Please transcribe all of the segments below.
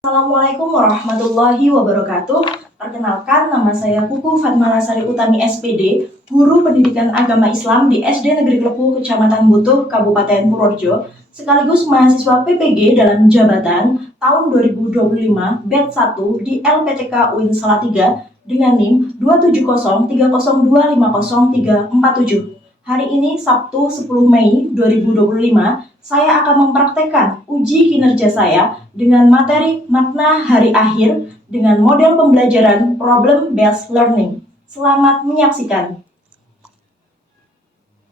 Assalamualaikum warahmatullahi wabarakatuh. Perkenalkan, nama saya Kuku Fatmalasari Utami SPD, Guru Pendidikan Agama Islam di SD Negeri Klepu, Kecamatan Butuh, Kabupaten Purworejo, sekaligus mahasiswa PPG dalam jabatan tahun 2025 batch 1 di LPTK UIN Salatiga dengan NIM 27030250347. Hari ini Sabtu 10 Mei 2025, saya akan mempraktekkan uji kinerja saya dengan materi makna hari akhir dengan model pembelajaran problem based learning. Selamat menyaksikan.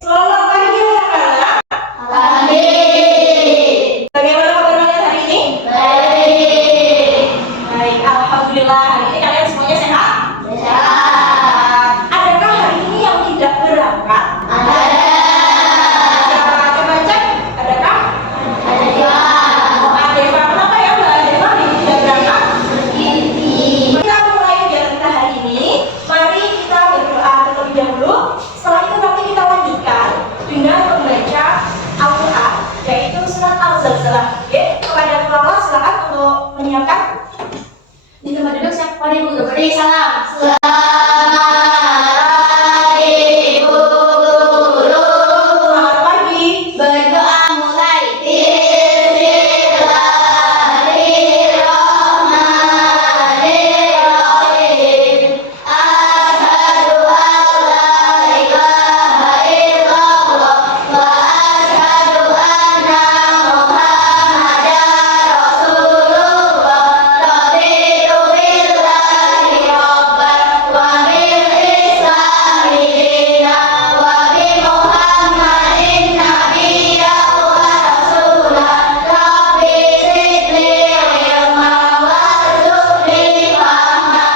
Selamat pagi anak-anak. Pagi. Bagaimana kabarnya hari ini? Baik. Baik, alhamdulillah. Hari ini kalian semuanya sehat? Sehat. Adakah hari ini yang tidak berangkat? Ada. Coba cek, adakah? Ada juga. Mbak Deva, kenapa ya Mbak Deva tidak berangkat? Ini. Kita mulai kegiatan kita hari ini. Mari kita berdoa terlebih dahulu. Setelah itu nanti kita lanjutkan dengan membaca Al-Quran, yaitu surat Al-Zalzalah. Oke, kepada kelas silakan untuk menyiapkan. Di tempat duduk siap pada ibu beri salam. Selamat pagi. Berdoa mulai. Bismillahirrahmanirrahim. Asyhadu an la ilaha illallah wa asyhadu anna Muhammadar Rasulullah. Raditu billahi rabban wa bil islami dinan wa bi Muhammadin nabiyyan wa rasulan. Rabbi zidni ilman warzuqni fahman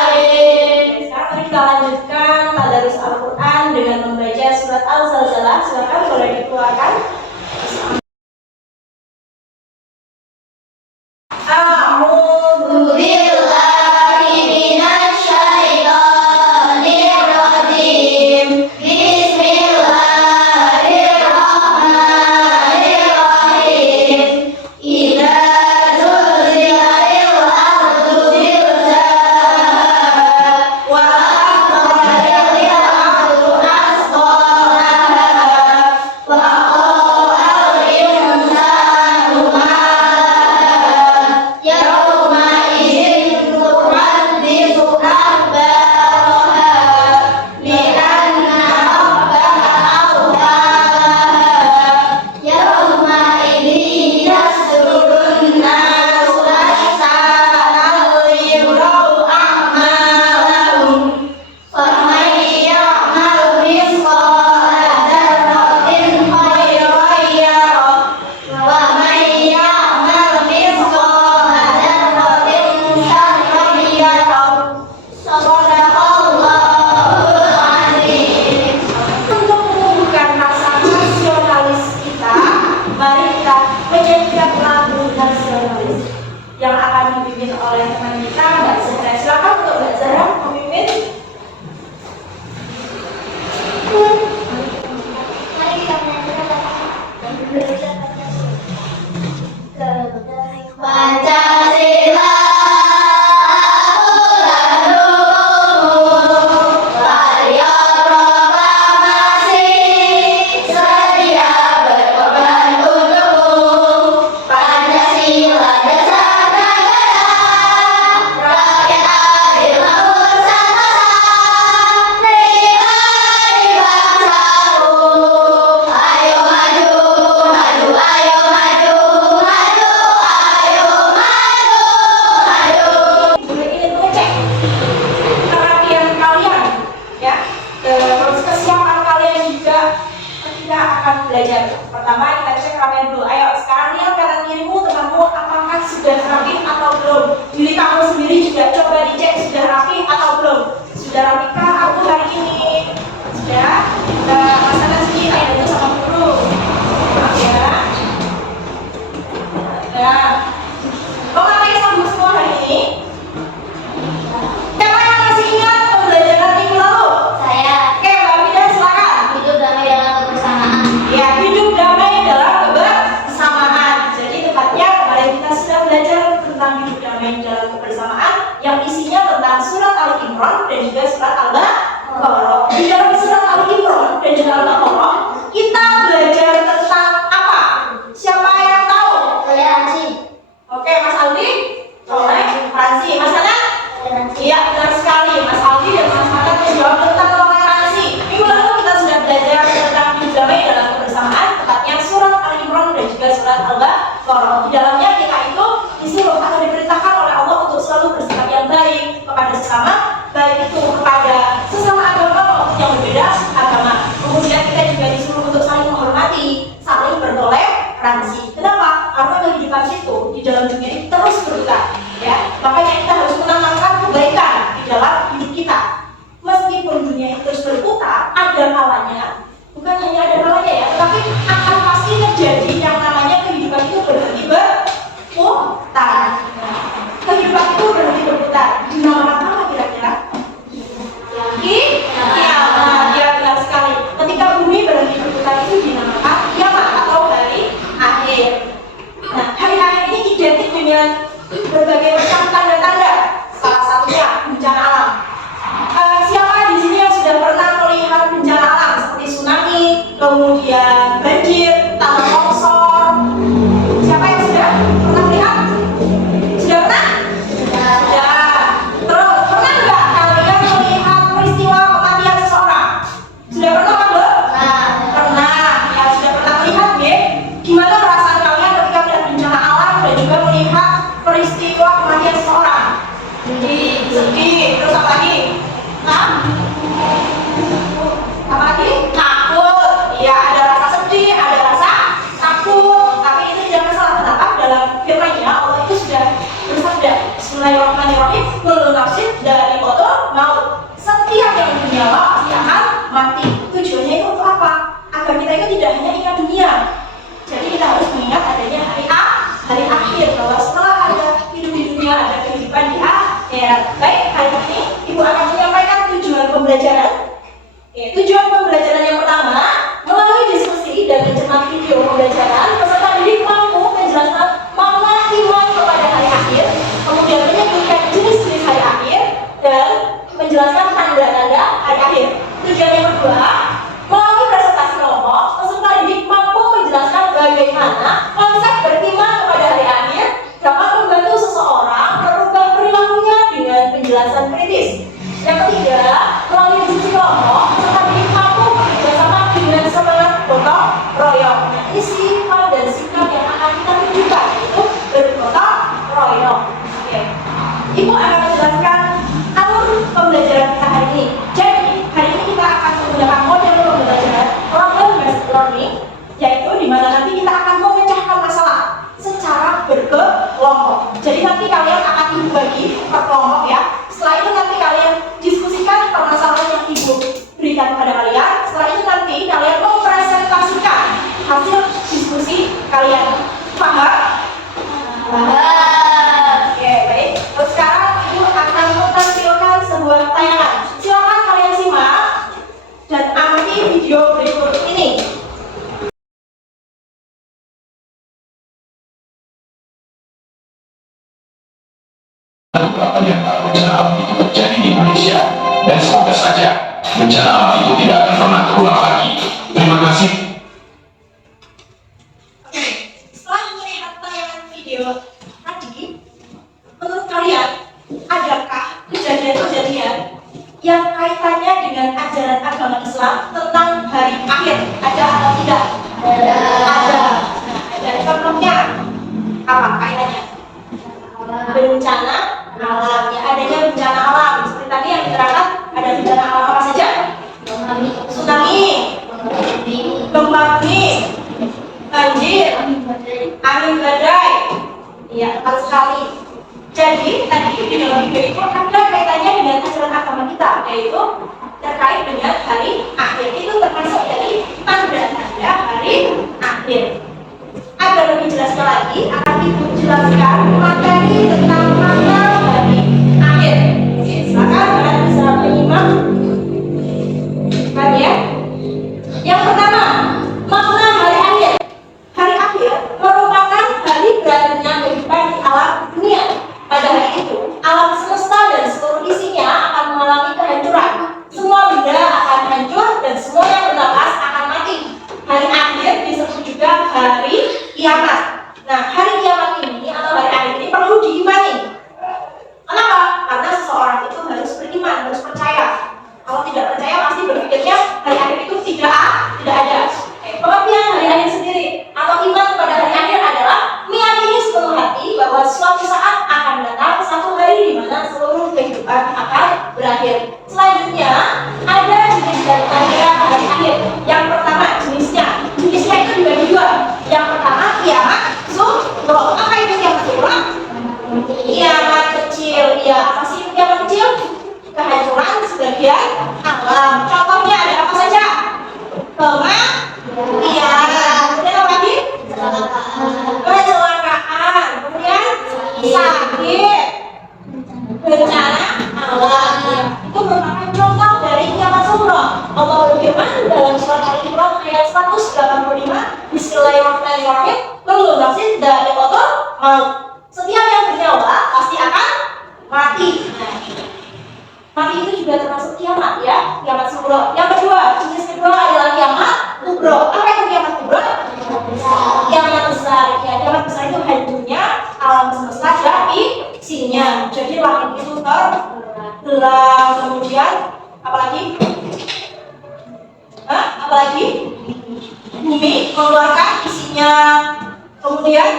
alim. Sekarang mari kita lanjutkan tadarus Al-Quran dengan membaca surat Al-Zalzalah. Silakan boleh dikeluarkan. A'udzu Billahi minasy syaithanir rajim. Bismillahirrahmanirrahim. Idza zulzilatil ardu zilzalaha wa akhrajatil ardu asqalaha wa qala al-insanu ma laha yawma idzin tuhadditsu akhbaraha bi anna rabbaka awhalaha yawma idzin yasdurun nasu asharan liyuraw a'malahum faman ya'mal mithqala dzarratin khairan yarah wa man ya'mal mithqala dzarratin syarran yarah. Shadaqallahul azim. Untuk menumbuhkan rasa nasionalis kita, mari kita menyanyikan lagu nasionalis yang akan dipimpin oleh teman kita Mbak Zahra. Silakan untuk Mbak Zahra memimpin. Mari kita Pancasila Karya proklamasi sedia berkorban untukmu. Pancasila dasar negara, rakyat adil makmur sentosa, nilai bangsaku. Ayo maju, maju, ayo maju, maju, ayo maju, maju. Boleh ingin mengecek perhatian kalian, ya, terus kesiapan kalian juga ketika akan belajar. Pertama kita cek rapian dulu. Ayo sekarang lihat kanan kirimu, temanmu apakah sudah rapi atau belum. Diri kamu sendiri juga coba dicek sudah rapi atau belum. Sudah rapikah aku hari ini? Sudah. Masalah sini ayo sama guru. Maaf ya. Nah, kau ngapain sama semua hari ini? Siapa yang masih ingat pembelajaran minggu lalu? Saya Oke, Mbak Mida silakan. hidup damai dalam kebersamaan. Ya, hidup damai dalam kebersamaan. Jadi tepatnya kemarin kita sudah belajar tentang tentang hidup damai dalam kebersamaan yang isinya tentang surat Al-Imran dan juga surat Al-Baqarah. Di dalam surat Al-Imran dan juga Al-Baqarah kita belajar tentang apa? Siapa yang tahu? Toleransi. Oke, Mas Aldi? Toleransi. Mas Hanan? Iya, benar sekali. Mas Aldi dan Mas Hanan menjawab tentang toleransi. Minggu lalu kita sudah belajar tentang hidup damai dalam kebersamaan, tepatnya surat Al-Imran dan juga surat Al-Baqarah. Di dalamnya kita itu disuruh atau diperintahkan oleh Allah untuk selalu bersikap yang baik kepada sesama, baik itu kepada sesama agama maupun yang berbeda agama. Kemudian kita juga disuruh untuk saling menghormati, saling bertoleransi. Kenapa? Karena kehidupan itu di dalam dunia ini terus berputar, ya. Makanya kita harus menanamkan kebaikan di dalam hidup kita. Meskipun dunia itu terus berputar, ada kalanya, bukan hanya ada kalanya ya, tetapi akan pasti terjadi yang namanya kehidupan itu berhenti berputar. Kehidupan itu berhenti berputar. Dinamakan apa kira-kira? Kiamat. Ya, benar sekali. Ketika bumi berhenti berputar itu dinamakan kiamat atau hari akhir. Nah, hari akhir ini identik dengan berbagai macam tanda-tanda. Salah satunya bencana alam. Siapa di sini yang sudah pernah melihat bencana alam seperti tsunami, kemudian banjir, tanah longsor? Siapa yang sudah pernah lihat? Sudah pernah? Sudah. Terus pernah nggak kalian melihat peristiwa kematian seseorang? Sudah pernah kan, Bu? Pernah. Ya, sudah pernah melihat, ya? Gimana perasaan kalian ketika melihat bencana alam dan juga melihat peristiwa kematian seseorang? Sedih. Terus apa lagi? Apa lagi? Takut. Ya, ada rasa sedih, ada rasa takut. Tapi itu tidak masalah. Kenapa? Dalam firman-Nya Allah itu sudah bersabda, Bismillahirrahmanirrahim, kullu nafsin dha'iqatul maut. Setiap yang bernyawa pasti akan mati. Tujuannya itu untuk apa? Agar kita itu tidak hanya ingat dunia. Jadi kita harus mengingat adanya hari akhir, bahwa setelah ada hidup di dunia ada kehidupan di akhirat. Baik, hari ini Ibu akan menyampaikan tujuan pembelajaran. Tujuan pembelajaran yang pertama, melalui diskusi dan mencermati video pembelajaran, peserta didik mampu menjelaskan makna iman kepada hari akhir, kemudian menyebutkan jenis-jenis hari akhir, dan menjelaskan tanda-tanda hari akhir. Tujuan yang kedua, melalui presentasi kelompok, peserta didik mampu menjelaskan bagaimana konsep beriman kepada hari akhir dapat membantu seseorang merubah perilakunya dengan penjelasan kritis. Yang ketiga, melalui diskusi kelompok, peserta didik mampu bekerjasama dengan semangat gotong royong. Nah, ini sifat dan sikap yang akan kita tunjukkan, yaitu bergotong royong. Oke. Ibu akan menjelaskan alur pembelajaran kita hari ini. Jadi, hari ini kita akan menggunakan model pembelajaran problem-based learning, yaitu di mana nanti kita akan memecahkan masalah secara berkelompok. Jadi nanti kalian akan dibagi per kelompok ya. Setelah itu nanti kalian diskusikan permasalahan yang Ibu berikan kepada kalian. Setelah itu nanti kalian mempresentasikan hasil diskusi kalian. Paham? Paham. Oke, baik. Terus sekarang Ibu akan menampilkan sebuah tayangan. Silakan kalian simak dan amati video berikut ini. Beberapa di antara bencana alam itu terjadi di Indonesia, dan semoga saja bencana alam itu tidak akan pernah terulang lagi. Terima kasih. Oke, setelah melihat tayangan video tadi, menurut kalian adakah kejadian-kejadian yang kaitannya dengan ajaran agama Islam tentang hari akhir? Ada atau tidak? Ada. Ada. Contohnya apa kaitannya? Bencana alam, ya, adanya bencana alam seperti tadi yang diterangkan. Ada bencana alam apa saja? Tsunami, gempa bumi, banjir, angin badai. Iya, tepat sekali. Jadi tadi di dalam video itu ada kaitannya dengan ajaran agama kita, yaitu terkait dengan hari akhir. Itu termasuk dari tanda-tanda hari akhir. Agar lebih jelasnya lagi, akan Ibu jelaskan materi tentang makna hari akhir. Oke, silakan kalian bisa menyimak. Kan ya? Yang pertama, makna hari akhir. Hari akhir merupakan hari berakhirnya kehidupan di alam dunia. akhir. Selanjutnya ada jenis dari akhirat hari akhir. Yang pertama jenisnya itu dibagi dua. Yang pertama kiamat sughra. Apa itu kiamat sughra? Kiamat kecil. Ya, apa sih kiamat kecil? Kehancuran sebagian alam. Contohnya ada apa saja? Kematian. Kemudian apa lagi? Kecelakaan. Kemudian sakit, bencana alam. Itu merupakan contoh dari kiamat sughra. Allah berfirman dalam surat Al-Imran ayat 185, Bismillahirrahmanirrahim, kullu nafsin dha'iqatul maut. Setiap yang bernyawa pasti akan mati. Mati itu juga termasuk kiamat ya, kiamat sughra. Yang kedua, jenis kedua adalah kiamat kubra. Apa itu kiamat kubra? Kiamat besar. Ya, kiamat besar itu hancurnya alam semesta dan isinya. Jadi langit itu terbelah. Kemudian apalagi? Apalagi? Bumi mengeluarkan isinya. Kemudian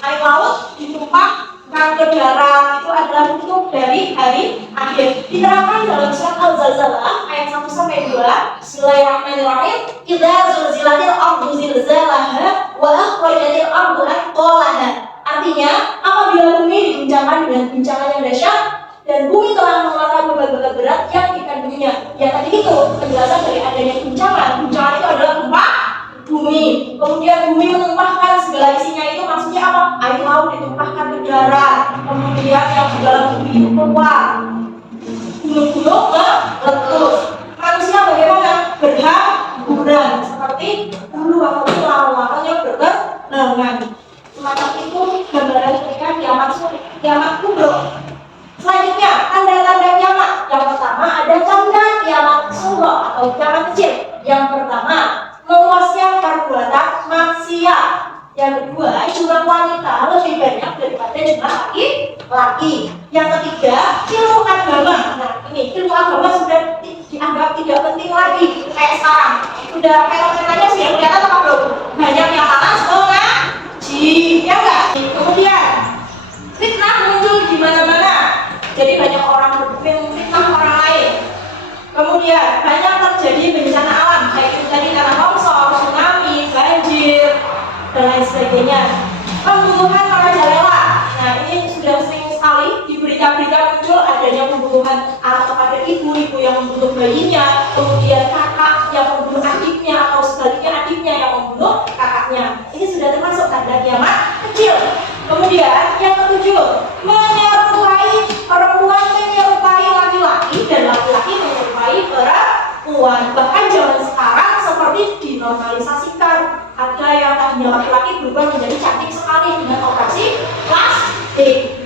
air laut ditumpahkan ke darat. Itu adalah bentuk dari hari akhir. Diterangkan dalam surat Al-Zalzalah ayat 1 sampai 2. Bismillahirrahmanirrahim. Idza zulzilatil ardu zilzalaha wa akhrajatil ardu athqalaha. Artinya, apabila bumi diguncangkan dengan guncangan yang dahsyat dan bumi telah mengeluarkan beban-beban berat yang dikandungnya. Ya tadi itu penjelasan dari adanya guncangan. Guncangan itu adalah gempa bumi. Kemudian bumi menumpahkan segala isinya, itu maksudnya apa? Air laut ditumpahkan ke darat. Kemudian yang di dalam bumi itu keluar. Gunung-gunung meletus. Manusia bagaimana? Berhamburan seperti bulu atau lawan yang bergelangan. Semacam itu gambaran ketika kiamat kubra. Selanjutnya, tanda-tanda kiamat. Yang pertama ada tanda kiamat sughra atau kiamat kecil. Yang pertama, meluasnya perbuatan maksiat. Yang kedua, jumlah wanita lebih banyak daripada jumlah laki-laki. Yang ketiga, ilmu agama. Nah, ini ilmu agama sudah dianggap tidak penting lagi kayak sekarang. Sudah fenomenanya sudah kelihatan apa belum? Banyak yang malas mengaji, ya enggak? Kemudian fitnah muncul di mana-mana. Jadi banyak orang fitnah orang lain. Kemudian banyak terjadi bencana alam, baik itu tadi tanah longsor, tsunami, banjir, dan lain sebagainya. Pembunuhan merajalela. Nah, ini sudah sering sekali di berita-berita muncul adanya pembunuhan anak kepada ibu yang membunuh bayinya, kemudian kakak yang membunuh adiknya atau sebaliknya adiknya yang membunuh kakaknya. Ini sudah termasuk tanda kiamat kecil. Kemudian yang ketujuh, perempuan menyerupai laki-laki dan laki-laki menyerupai perempuan. Bahkan zaman sekarang seperti dinormalisasikan. Ada yang tadinya laki-laki berubah menjadi cantik sekali dengan operasi plastik.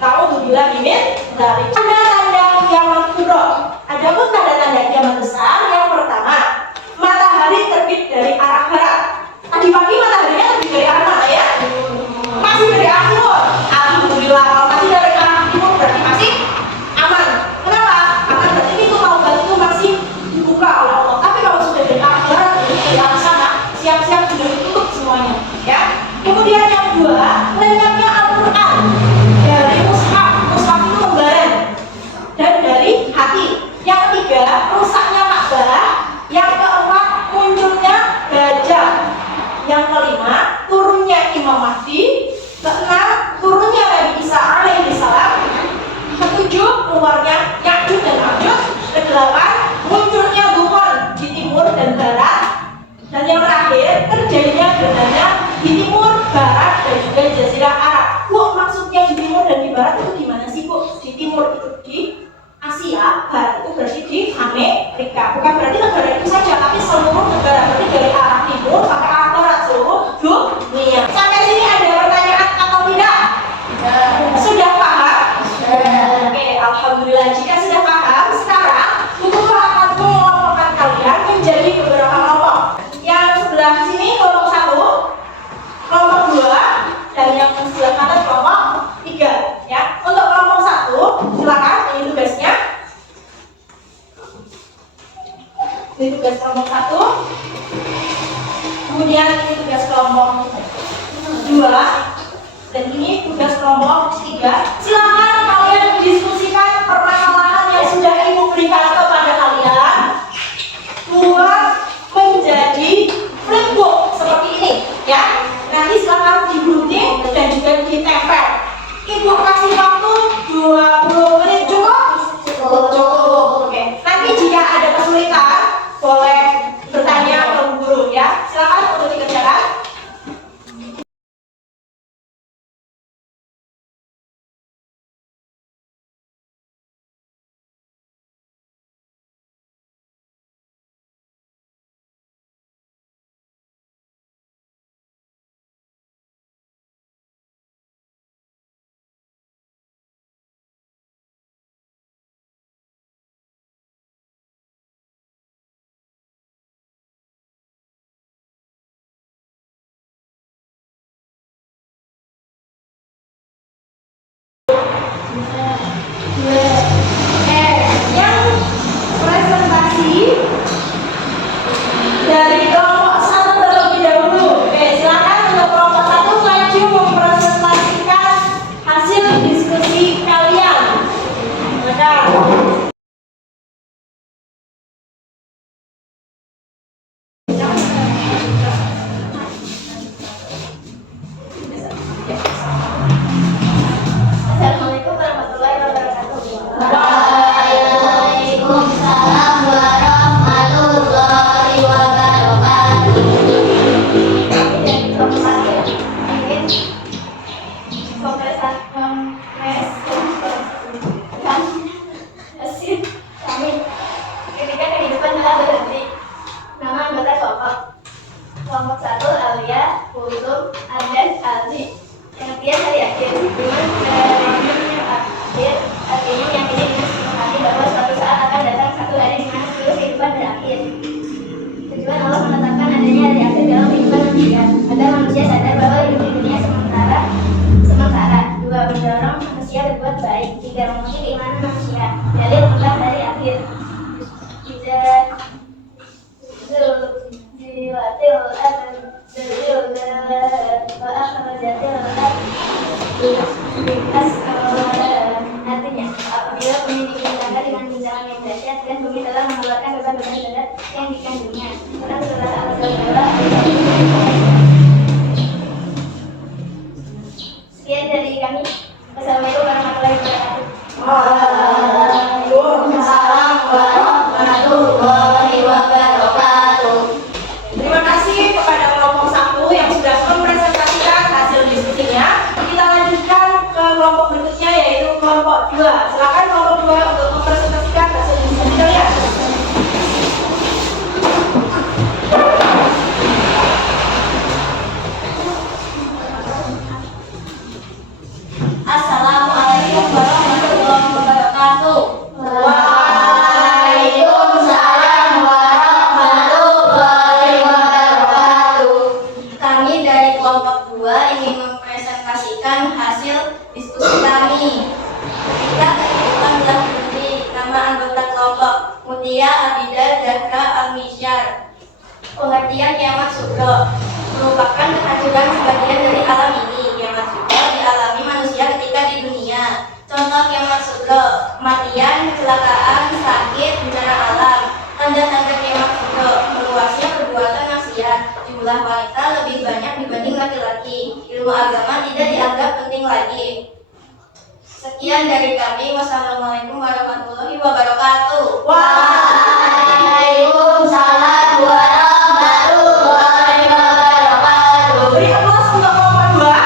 Naudzubillah min dzalik. Tanda-tanda kiamat kubra. Adapun tanda-tanda kiamat besar, yang pertama, matahari terbit dari arah barat. Tadi pagi mataharinya terbit dari arah mana ya? Masih dari arah timur. Alhamdulillah. Kalau masih dari arah timur berarti masih aman. Kenapa? Karena berarti itu lautan itu masih dibuka oleh Allah. Tapi kalau sudah dari arah barat, dari arah sana, siap-siap sudah ditutup semuanya. Ya. Kemudian yang kedua, lenyapnya Al-Quran dari mushaf. Mushaf itu lembaran dan dari hati. Yang ketiga, rusaknya Ka'bah. Yang keempat, munculnya Dajjal. Yang kelima, turunnya Imam Mahdi. Keenam, turunnya Nabi Isa alaihi salam. Ketujuh, keluarnya Ya'juj dan Ma'juj. Kedelapan, munculnya Dukhan di timur dan barat. Dan yang terakhir, terjadinya gerhana di timur, barat, dan juga Jazirah Arab. Bu, maksudnya di timur dan di barat itu gimana sih, Bu? Di timur itu di Asia, barat itu berarti di Amerika. Bukan berarti negara itu saja, tapi seluruh negara. Berarti dari arah timur sampai arah barat, seluruh dunia. Sampai sini ada pertanyaan atau tidak? Sudah paham? Oke, alhamdulillah. Jika sudah paham, sekarang Buku akan mengelompokkan kalian menjadi beberapa kelompok. Yang sebelah sini kelompok 1, kelompok 2, dan yang sebelah kanan kelompok 3. Ya, untuk kelompok 1, silakan ini tugasnya. Ini tugas kelompok 1. Kemudian ini tugas kelompok 2. Dan ini tugas kelompok 3. Silakan kalian diskusikan permasalahan yang sudah ibu Yang presentasi dari kelompok satu terlebih dahulu. Oke, silakan untuk kelompok satu maju mempresentasikan hasil diskusi kalian. Silakan. Assalamualaikum warahmatullahi wabarakatuh. Waalaikumsalam warahmatullahi wabarakatuh. Dari kelompok satu ingin hasil kami ketika kehidupan telah berhenti. Nama anggota kelompok. Kelompok satu Alia, Kulsum, Andes, Aldi. Pengertian hari akhir. Dengan akhir artinya meyakini dengan sepenuh hati bahwa suatu saat akan datang satu hari di mana seluruh kehidupan berakhir. Tujuan Allah menetapkan adanya hari akhir dalam kehidupan manusia agar manusia sadar bahwa hidup di dunia sementara. Dua, mendorong manusia berbuat baik. Tiga, memenuhi keimanan manusia. Dalil tentang hari akhir. Artinya, apabila bumi dikelilingi dengan guncangan yang dahsyat dan bumi telah mengeluarkan beban-beban berat yang dikandungnya. Quran surah Al-Baqarah. Sekian dari kami. Wassalamualaikum warahmatullahi wabarakatuh. Waalaikumsalam warahmatullahi wabarakatuh. Terima kasih kepada kelompok satu yang sudah mempresentasikan hasil diskusinya. Kita lanjutkan ke kelompok berikutnya yaitu kelompok 2. Silakan kelompok 2 untuk mempresentasikan hasil diskusi kalian. Assalamualaikum warahmatullahi wabarakatuh. Waalaikumsalam warahmatullahi wabarakatuh. Kami dari kelompok 2 ingin mempresentasikan hasil diskusi kami. Ketika kehidupan telah berhenti. Nama anggota kelompok Mutia Abida Zahra Al-Misyar. Pengertian kiamat sugro merupakan kehancuran sebagian dari alam ini. Kiamat sugro dialami manusia ketika di dunia. Contoh kiamat sugro: kematian, kecelakaan, sakit, bencana alam. Tanda-tanda kiamat sugro: meluasnya perbuatan maksiat, jumlah wanita lebih banyak dibanding laki-laki, ilmu agama tidak dianggap penting lagi. Sekian dari kami. Wassalamualaikum warahmatullahi wabarakatuh. Waalaikumsalam warahmatullahi wabarakatuh. Beri aplaus untuk kelompok 2.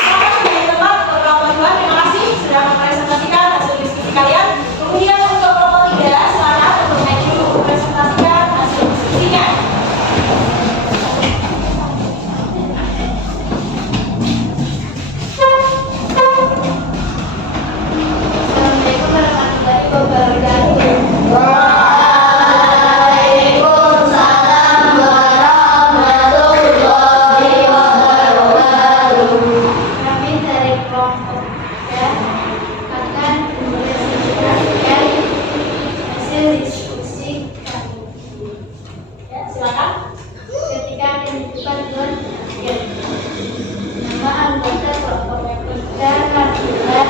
Selamat menjadi tempat untuk kelompok 2. Terima kasih sudah mempresentasikan hasil diskusi kalian. Kemudian untuk kelompok 3, silakan untuk maju mempresentasikan hasil diskusinya. Assalamualaikum warahmatullahi wabarakatuh. Waalaikumsalam warahmatullahi wabarakatuh. Kami dari kelompok 3 akan mempresentasikan hasil diskusi kami. Ya, silakan. Ketika kehidupan telah berakhir. Nama anggota kelompok 3 adalah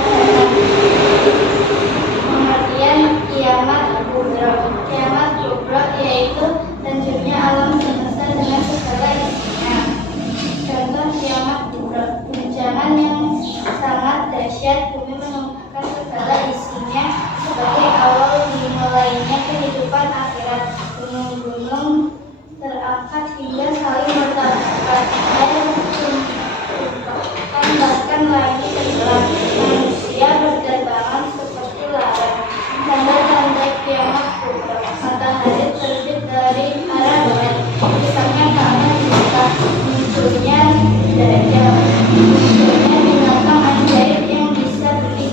pengertian kiamat kubro. Kiamat kubro yaitu hancurnya alam semesta dengan segala isinya. Contoh kiamat kubro: guncangan yang sangat dahsyat, bumi menumpahkan segala isinya sebagai awal dimulainya kehidupan akhirat. Gunung-gunung terangkat hingga saling bertabrakan. Air tumpahkan bahkan langit tenggelam. Manusia berterbangan seperti lara. Tanda-tanda kiamat kubro: matahari terbit dari arah barat, rusaknya Ka'bah dibuka, munculnya Dajjal, munculnya binatang ajaib yang bisa beli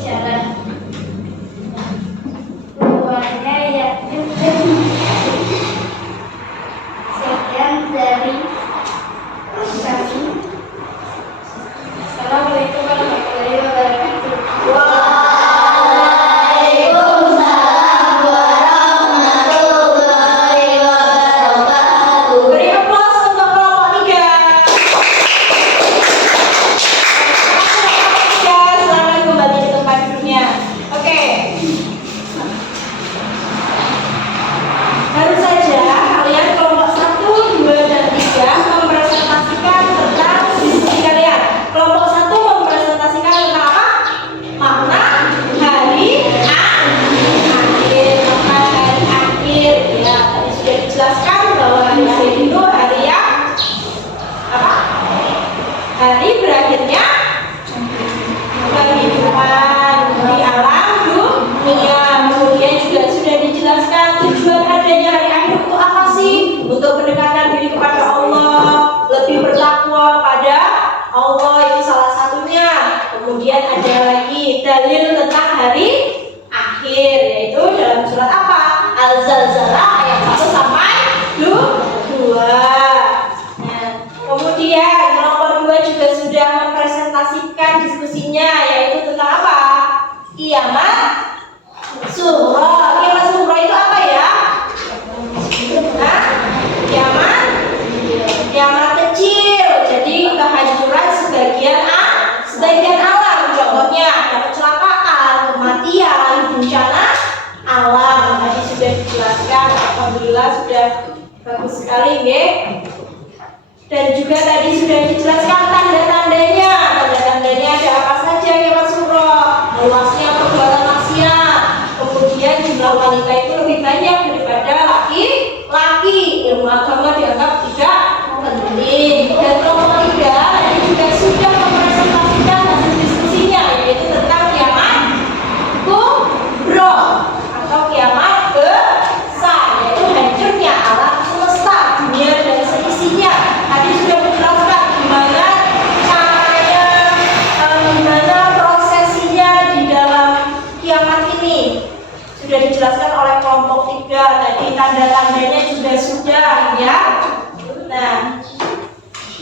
kemudian ada lagi dalil tentang hari akhir, yaitu dalam surat apa? Al-Zalzalah ayat 1 sampai 2. Nah, kemudian kelompok 2 juga sudah mempresentasikan diskusinya, yaitu tentang apa? Kiamat Sughra. Kiamat Sughra itu apa ya? Nah, kiamat kecil. Jadi kehancuran sebagian alam. Contohnya ada kecelakaan, kematian, bencana alam. Tadi sudah dijelaskan. Alhamdulillah sudah bagus sekali, nggih. Dan juga tadi sudah dijelaskan tanda-tandanya. Tanda-tandanya ada apa saja kiamat Sughra? Luasnya perbuatan maksiat. Kemudian jumlah wanita itu lebih banyak daripada laki-laki. Ilmu agama dianggap tidak penting. Dan kelompok 3 tadi juga sudah mempresentasikan hasil diskusinya, yaitu tentang kiamat kubro atau kiamat besar, yaitu hancurnya alam semesta, dunia dan seisinya. Tadi sudah menjelaskan gimana caranya, gimana prosesinya di dalam kiamat ini. Sudah dijelaskan oleh kelompok 3 tadi, tanda-tandanya juga sudah ya. Nah,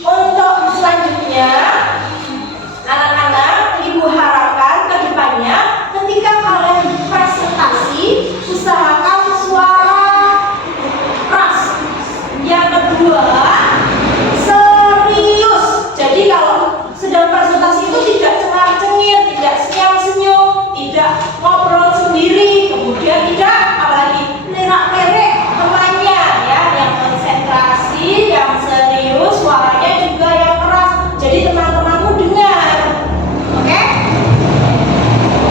untuk selanjutnya anak-anak, ibu harapkan ke depannya ketika kalian presentasi usahakan suara keras. Yang kedua, serius. Jadi kalau sedang presentasi itu tidak cengar-cengir, tidak senyum-senyum, tidak ngobrol sendiri, kemudian tidak apalagi lerak-lerek temannya ya, yang konsentrasi, yang serius, suaranya juga yang keras. Jadi teman-temanmu dengar. Oke?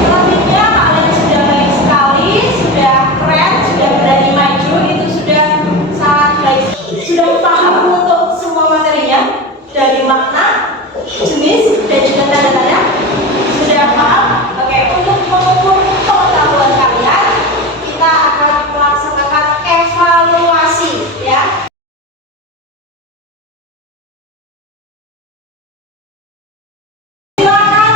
Selanjutnya kalian sudah baik sekali, sudah keren, sudah berani maju, itu sudah sangat baik. Sudah paham untuk semua materinya dari makna, jenis, dan juga tanda-tanda. Sudah paham? Oke, untuk mengukur pengetahuan kalian, kita akan melaksanakan evaluasi ya. Silakan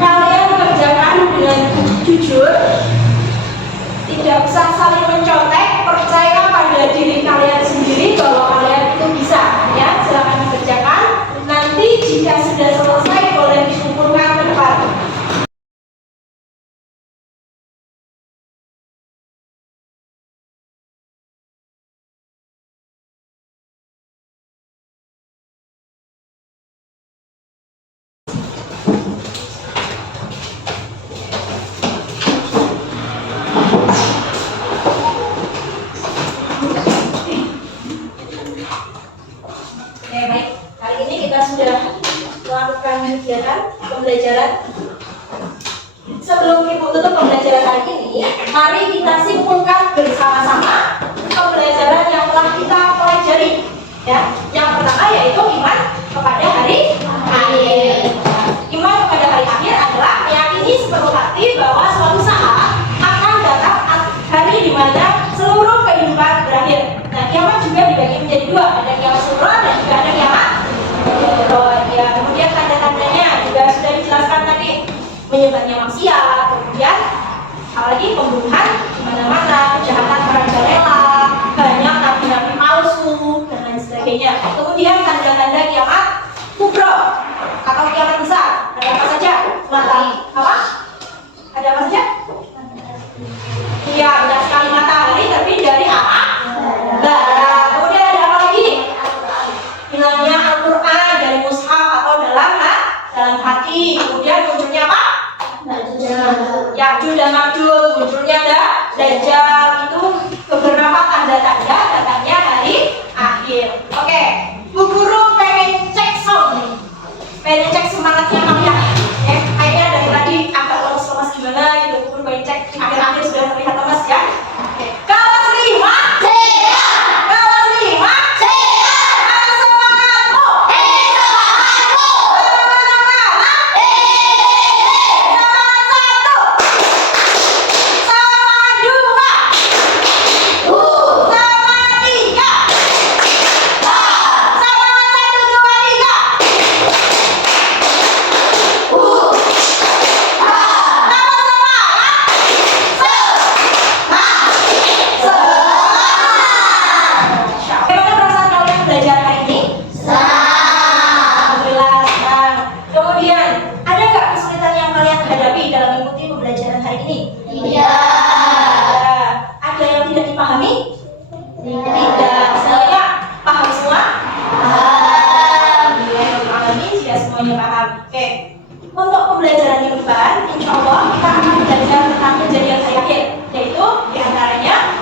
kalian kerjakan dengan jujur, tidak usah saling mencontek, percaya pada diri kalian sendiri bahwa kalian itu bisa ya. Silakan dikerjakan. Nanti jika sudah selesai boleh dikumpulkan ke depan. Oke, baik. Kali ini kita sudah melakukan kegiatan pembelajaran. Sebelum kita tutup pembelajaran kali ini, mari kita simpulkan bersama-sama pembelajaran yang telah kita pelajari. Ya, yang pertama yaitu iman kepada hari akhir. Iman kepada hari akhir adalah meyakini sepenuh hati bahwa suatu saat akan datang hari di mana seluruh kehidupan berakhir. Nah, kiamat juga dibagi menjadi 2, ada kiamat sughra dan juga ada kiamat kubra. Ya, kemudian tanda-tandanya juga sudah dijelaskan tadi, menyebarnya maksiat, kemudian apalagi pembunuhan di mana-mana, kejahatan merajalela, banyak nabi-nabi palsu dan lain sebagainya. Kemudian tanda-tanda kiamat kubra atau kiamat besar ada apa saja? Apa? Ada apa saja? Iya, benar sekali, matahari terbit dari barat. Kemudian ada apa lagi? Hilangnya Al-Quran dari mushaf atau dalam hati. Kemudian munculnya apa? Ya'juj dan Ma'juj, munculnya Dajjal. Itu beberapa tanda-tanda datangnya hari akhir. Oke, Bu Guru pengen cek sound nih, pengen cek semangatnya kalian. Kayaknya dari tadi agak lemas-lemas gimana gitu. Bu Guru pengen cek akhir-akhir sudah terlihat lemas ya. Oke, kelas 5 kelas 5 ada semangatmu. Semangat 1, semangat 2, semangat insya Allah kita akan belajar tentang kejadian hari akhir, yaitu diantaranya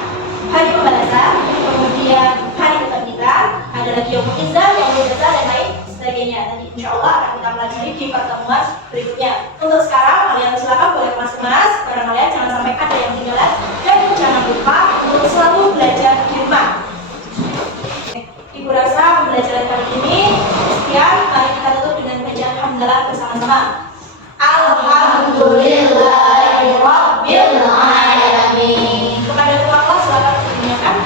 hari pembalasan, kemudian hari kebangkitan, ada lagi yaumul izzah, yaumul jaza, dan lain sebagainya. Nanti insya Allah akan kita pelajari di pertemuan berikutnya. Untuk sekarang kalian silakan boleh mas-mas, barang kalian jangan sampai ada yang ketinggalan, dan jangan lupa untuk selalu belajar di rumah. Ibu rasa pembelajaran kali ini sekian. Mari kita tutup dengan bacaan alhamdulillah bersama-sama. Alhamdulillahirabbil alamin. Kepada Allah silakan ditanyakan.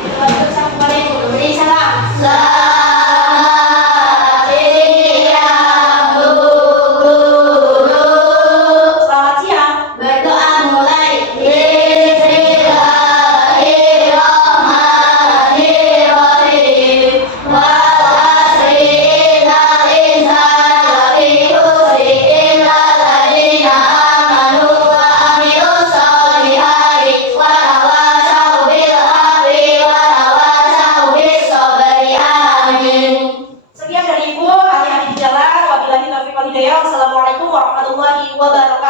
Kita bersama kepada Ibu. Beri salam. Selamat siang. Berdoa mulai. Sekian dari Ibu, hati-hati di jalan. Wabillahi taufiq wal hidayah. Wassalamualaikum warahmatullahi wabarakatuh.